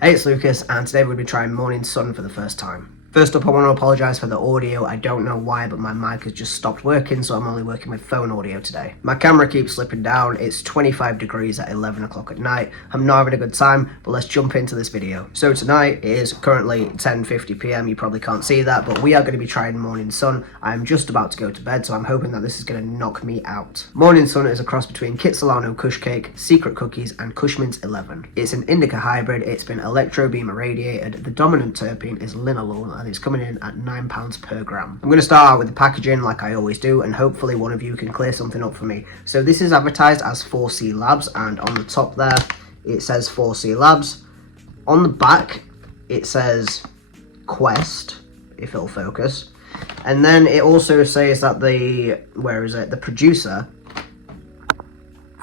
Hey, it's Lucas, and today we'll be trying Morning Sun for the first time. First up, I want to apologise for the audio. I don't know why, but my mic has just stopped working, so I'm only working with phone audio today. My camera keeps slipping down. It's 25 degrees at 11 o'clock at night. I'm not having a good time, but let's jump into this video. So tonight is currently 10:50 p.m. You probably can't see that, but we are going to be trying Morning Sun. I'm just about to go to bed, so I'm hoping that this is going to knock me out. Morning Sun is a cross between Kit Solano Kush Cake, Secret Cookies, and Cushman's 11. It's an indica hybrid. It's been electrobeam irradiated. The dominant terpene is linalool, and it's coming in at £9 per gram. I'm going to start out with the packaging like I always do, and hopefully one of you can clear something up for me. So this is advertised as 4C Labs, and on the top there it says 4C Labs. On the back it says Qwest, if it'll focus, and then it also says that the producer,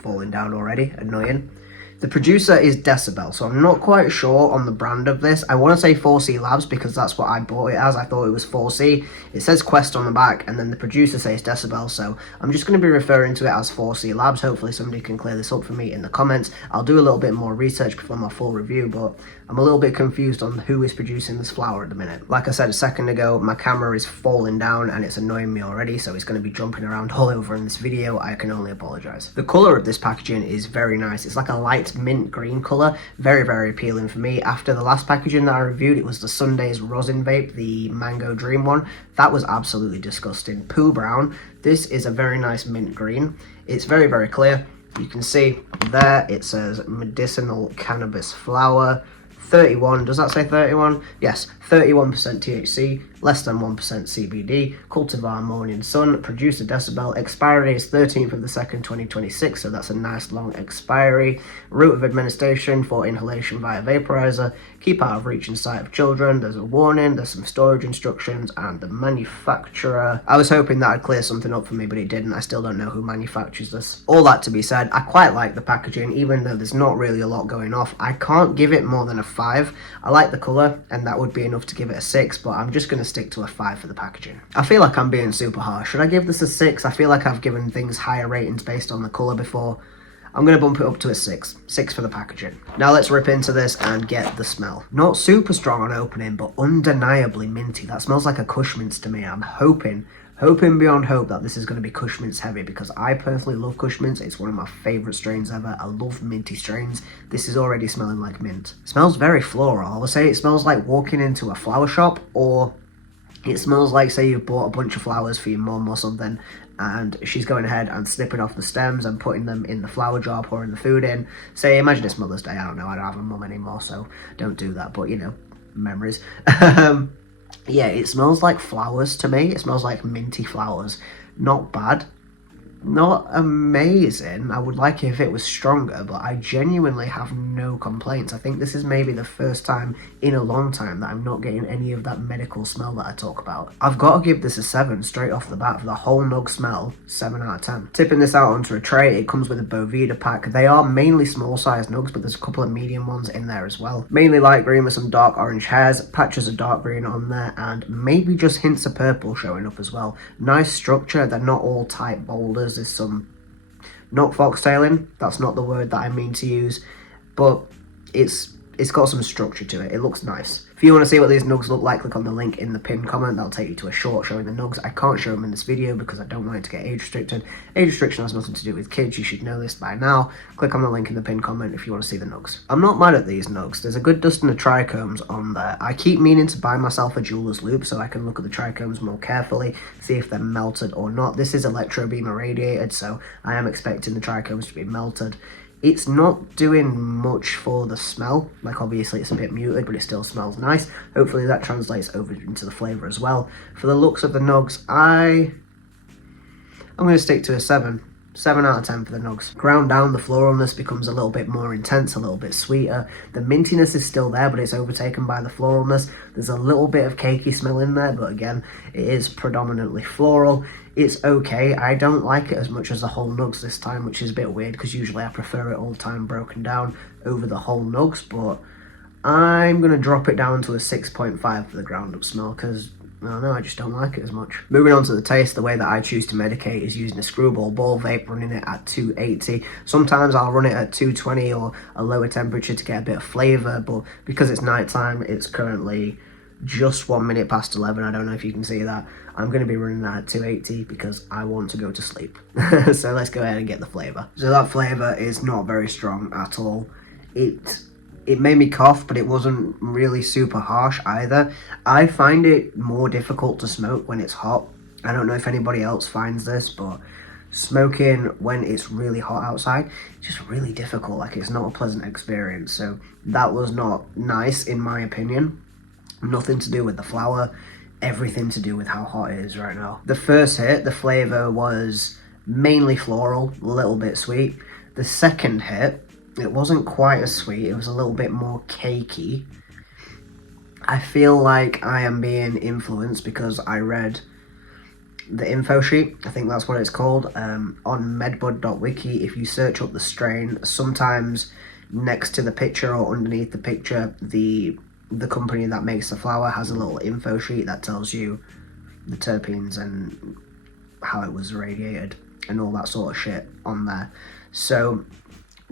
falling down already, annoying. The producer is Decibel, so I'm not quite sure on the brand of this. I want to say 4C Labs because that's what I bought it as. I thought it was 4C. It says Qwest on the back, and then the producer says Decibel, so I'm just going to be referring to it as 4C Labs. Hopefully somebody can clear this up for me in the comments. I'll do a little bit more research before my full review, but I'm a little bit confused on who is producing this flower at the minute. Like I said a second ago, my camera is falling down and it's annoying me already, so it's going to be jumping around all over in this video. I can only apologise. The colour of this packaging is very nice. It's like a light mint green colour. Very, very appealing for me. After the last packaging that I reviewed, it was the Sunday's Rosin Vape, the Mango Dream one. That was absolutely disgusting. Poo brown. This is a very nice mint green. It's very, very clear. You can see there it says medicinal cannabis flower. 31, does that say 31? Yes, 31% THC, less than 1% CBD, cultivar Morning Sun, producer Decibel, expiry is 13th of the 2nd, 2026, so that's a nice long expiry. Route of administration for inhalation via vaporizer, keep out of reach and sight of children, there's a warning, there's some storage instructions, and the manufacturer. I was hoping that would clear something up for me, but it didn't. I still don't know who manufactures this. All that to be said, I quite like the packaging, even though there's not really a lot going off. I can't give it more than a 5. I like the colour, and that would be enough to give it a 6, but I'm just going to stick to a 5 for the packaging. I feel like I'm being super harsh. Should I give this a 6? I feel like I've given things higher ratings based on the colour before. I'm going to bump it up to a 6. 6 for the packaging. Now let's rip into this and get the smell. Not super strong on opening, but undeniably minty. That smells like a Kush Mints to me. I'm hoping beyond hope that this is going to be Kush Mints heavy, because I personally love Kush Mints. It's one of my favourite strains ever. I love minty strains. This is already smelling like mint. It smells very floral. I would say it smells like walking into a flower shop, or it smells like, say, you've bought a bunch of flowers for your mum or something, and she's going ahead and snipping off the stems and putting them in the flower jar, pouring the food in. Say, imagine it's Mother's Day. I don't know. I don't have a mum anymore, so don't do that. But, you know, memories. Yeah, it smells like flowers to me. It smells like minty flowers. Not bad. Not amazing. I would like it if it was stronger, but I genuinely have no complaints. I think this is maybe the first time in a long time that I'm not getting any of that medical smell that I talk about. I've got to give this a 7 straight off the bat for the whole nug smell. 7 out of 10. Tipping this out onto a tray, it comes with a Boveda pack. They are mainly small sized nugs, but there's a couple of medium ones in there as well. Mainly light green with some dark orange hairs, patches of dark green on there, and maybe just hints of purple showing up as well. Nice structure. They're not all tight boulders. There's some, not foxtailing, that's not the word that I mean to use, but it's got some structure to it. It looks nice. If you want to see what these nugs look like, click on the link in the pinned comment. That'll take you to a short showing the nugs. I can't show them in this video because I don't want it to get age restricted. Age restriction has nothing to do with kids. You should know this by now. Click on the link in the pinned comment if you want to see the nugs. I'm not mad at these nugs. There's a good dusting of trichomes on there. I keep meaning to buy myself a jeweler's loupe so I can look at the trichomes more carefully, see if they're melted or not. This is electrobeam irradiated, so I am expecting the trichomes to be melted. It's not doing much for the smell. Like, obviously it's a bit muted, but it still smells nice. Hopefully that translates over into the flavour as well. For the looks of the nugs, I'm going to stick to a 7. 7 out of 10 for the nugs. Ground down, the floralness becomes a little bit more intense, a little bit sweeter. The mintiness is still there, but it's overtaken by the floralness. There's a little bit of cakey smell in there, but again, it is predominantly floral. It's okay. I don't like it as much as the whole nugs this time, which is a bit weird because usually I prefer it all the time broken down over the whole nugs, but I'm going to drop it down to a 6.5 for the ground up smell because I don't know, I just don't like it as much. Moving on to the taste, the way that I choose to medicate is using a screwball ball vape, running it at 280. Sometimes I'll run it at 220 or a lower temperature to get a bit of flavour, but because it's nighttime, it's currently just 1 minute past 11. I don't know if you can see that. I'm going to be running that at 280 because I want to go to sleep. So let's go ahead and get the flavour. So that flavour is not very strong at all. It made me cough, but it wasn't really super harsh either. I find it more difficult to smoke when it's hot. I don't know if anybody else finds this, but smoking when it's really hot outside, it's just really difficult. Like, it's not a pleasant experience. So that was not nice in my opinion. Nothing to do with the flower, everything to do with how hot it is right now. The first hit, the flavour was mainly floral, a little bit sweet. The second hit, it wasn't quite as sweet, it was a little bit more cakey. I feel like I am being influenced because I read the info sheet, I think that's what it's called, on medbud.wiki. If you search up the strain, sometimes next to the picture or underneath the picture, the company that makes the flower has a little info sheet that tells you the terpenes and how it was irradiated and all that sort of shit on there. So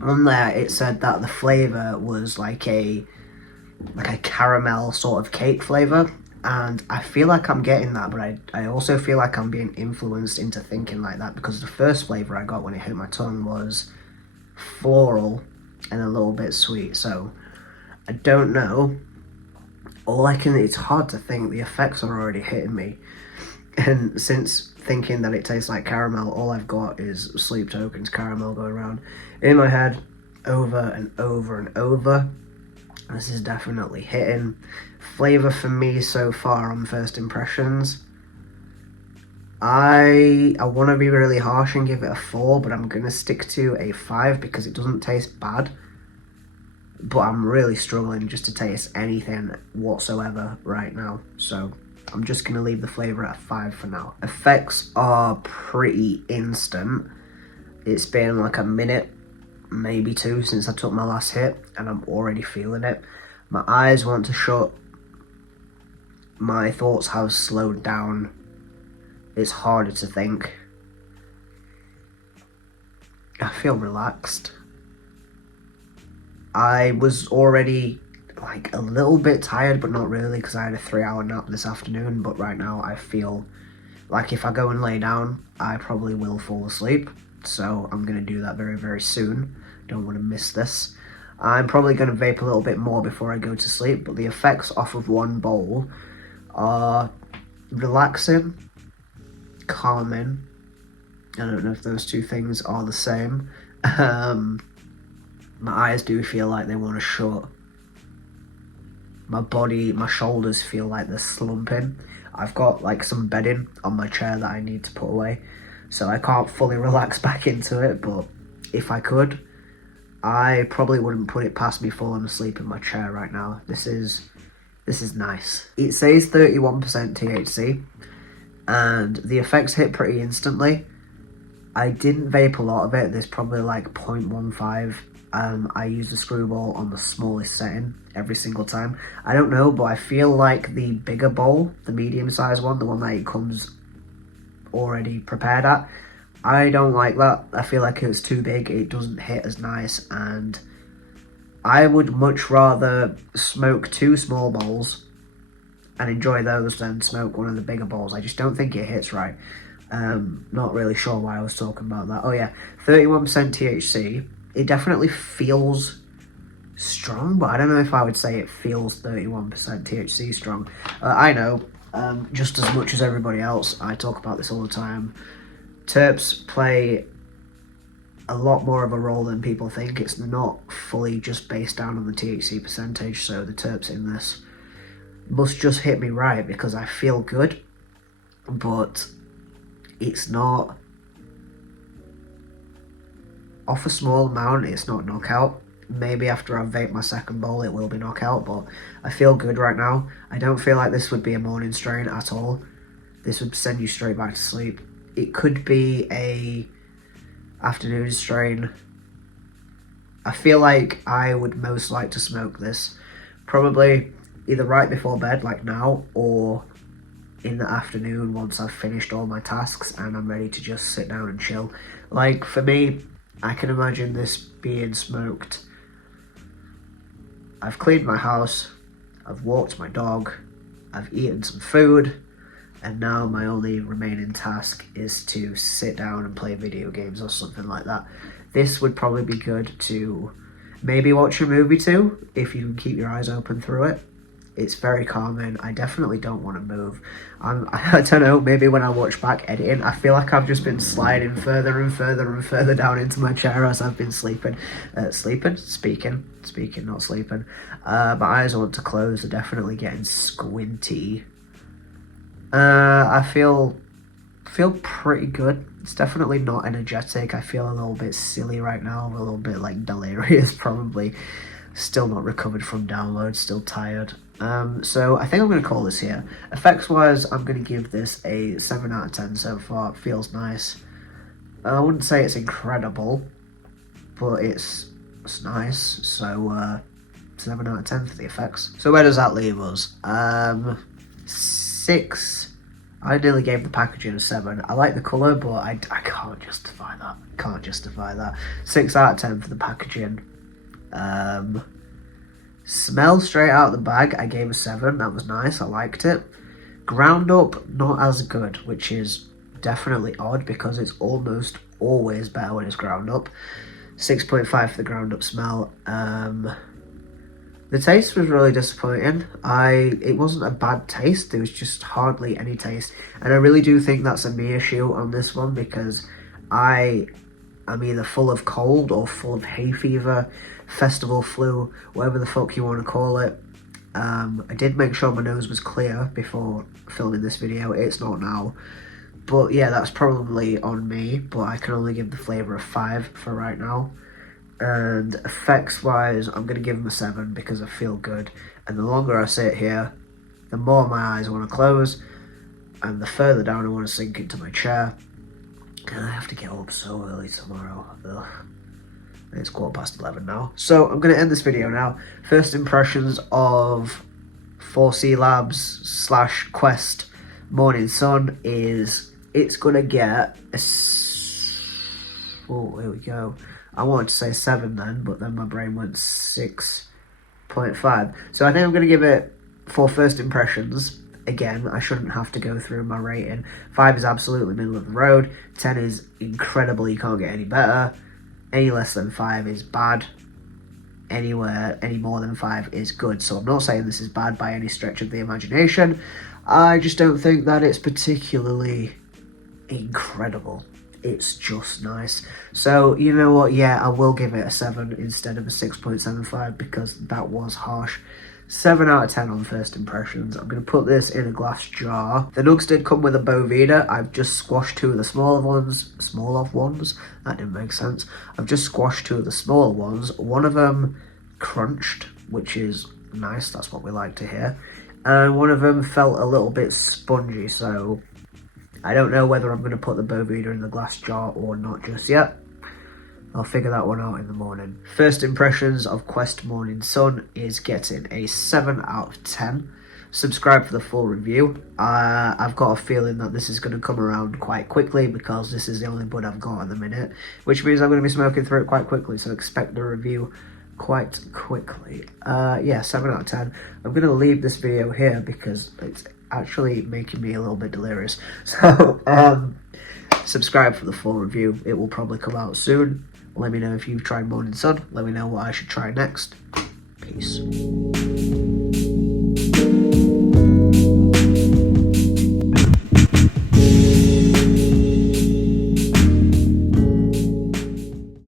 on there it said that the flavour was like a caramel sort of cake flavour, and I feel like I'm getting that, but I also feel like I'm being influenced into thinking like that because the first flavour I got when it hit my tongue was floral and a little bit sweet. So I don't know. It's hard to think, the effects are already hitting me. And since thinking that it tastes like caramel, all I've got is Sleep Tokens caramel going around in my head over and over and over. This is definitely hitting. Flavour for me so far on first impressions, I want to be really harsh and give it a 4, but I'm going to stick to a 5 because it doesn't taste bad. But I'm really struggling just to taste anything whatsoever right now. So I'm just going to leave the flavour at a 5 for now. Effects are pretty instant. It's been like a minute, maybe 2 since I took my last hit, and I'm already feeling it. My eyes want to shut. My thoughts have slowed down. It's harder to think. I feel relaxed. I was already like a little bit tired, but not really because I had a 3-hour nap this afternoon. But right now I feel like if I go and lay down, I probably will fall asleep. So I'm going to do that very, very soon. Don't want to miss this. I'm probably going to vape a little bit more before I go to sleep, but the effects off of one bowl are relaxing, calming. I don't know if those two things are the same. My eyes do feel like they want to shut. My body, my shoulders feel like they're slumping. I've got like some bedding on my chair that I need to put away, so I can't fully relax back into it, but if I could, I probably wouldn't put it past me falling asleep in my chair right now. This is nice. It says 31% THC, and the effects hit pretty instantly. I didn't vape a lot of it. There's probably like 0.15. I use the screwball on the smallest setting every single time. I don't know, but I feel like the bigger bowl, the medium-sized one, the one that it comes already prepared at, I don't like that. I feel like it's too big. It doesn't hit as nice, and I would much rather smoke 2 small bowls and enjoy those than smoke one of the bigger bowls. I just don't think it hits right. Not really sure why I was talking about that. Oh yeah, 31% THC. It definitely feels strong, but I don't know if I would say it feels 31% THC strong. I know, just as much as everybody else, I talk about this all the time. Terps play a lot more of a role than people think. It's not fully just based down on the THC percentage, so the terps in this must just hit me right because I feel good, but it's not. Off a small amount, it's not knockout. Maybe after I vape my second bowl, it will be knockout, but I feel good right now. I don't feel like this would be a morning strain at all. This would send you straight back to sleep. It could be a afternoon strain. I feel like I would most like to smoke this probably either right before bed, like now, or in the afternoon once I've finished all my tasks and I'm ready to just sit down and chill. Like, for me, I can imagine this being smoked. I've cleaned my house, I've walked my dog, I've eaten some food, and now my only remaining task is to sit down and play video games or something like that. This would probably be good to maybe watch a movie too, if you can keep your eyes open through it. It's very calming. I definitely don't want to move. I don't know, maybe when I watch back editing, I feel like I've just been sliding further and further and further down into my chair as I've been speaking, not sleeping. My eyes want to close, they're definitely getting squinty. I feel pretty good. It's definitely not energetic. I feel a little bit silly right now. I'm a little bit like delirious, probably. Still not recovered from download, still tired. So I think I'm going to call this here. Effects wise, I'm going to give this a 7 out of 10 so far. It feels nice. I wouldn't say it's incredible, but it's nice. So 7 out of 10 for the effects. So where does that leave us? 6. I nearly gave the packaging a 7. I like the colour, but I can't justify that. 6 out of 10 for the packaging. Smell straight out of the bag, I gave a 7. That was nice, I liked it. Ground up, not as good, which is definitely odd because it's almost always better when it's ground up. 6.5 for the ground up smell. The taste was really disappointing. It wasn't a bad taste, there was just hardly any taste. And I really do think that's a me issue on this one because I'm either full of cold or full of hay fever, festival flu, whatever the fuck you want to call it. I did make sure my nose was clear before filming this video. It's not now. But yeah, that's probably on me, but I can only give the flavour a 5 for right now. And effects wise, I'm going to give them a 7 because I feel good. And the longer I sit here, the more my eyes want to close, and the further down I want to sink into my chair. And I have to get up so early tomorrow. Ugh. It's 11:15 now. So I'm going to end this video now. First impressions of 4C Labs / Qwest Morning Sun is it's going to get a... Oh, here we go. I wanted to say 7 then, but then my brain went 6.5. So I think I'm going to give it, for first impressions, again, I shouldn't have to go through my rating. 5 is absolutely middle of the road. 10 is incredible, you can't get any better. Any less than 5 is bad. Any more than 5 is good. So I'm not saying this is bad by any stretch of the imagination. I just don't think that it's particularly incredible. It's just nice. So, you know what, yeah, I will give it a 7 instead of a 6.75 because that was harsh. 7 out of 10 on first impressions. I'm going to put this in a glass jar. The nugs did come with a Boveda. I've just squashed 2 of the smaller ones. That didn't make sense. I've just squashed 2 of the smaller ones. One of them crunched, which is nice. That's what we like to hear. And one of them felt a little bit spongy, so I don't know whether I'm going to put the Boveda in the glass jar or not just yet. I'll figure that one out in the morning. First impressions of Qwest Morning Sun is getting a 7 out of 10. Subscribe for the full review. I've got a feeling that this is going to come around quite quickly because this is the only bud I've got at the minute, which means I'm going to be smoking through it quite quickly, so expect the review quite quickly. Yeah, 7 out of 10. I'm going to leave this video here because it's actually making me a little bit delirious. So, subscribe for the full review. It will probably come out soon. Let me know if you've tried Morning Sun. Let me know what I should try next. Peace.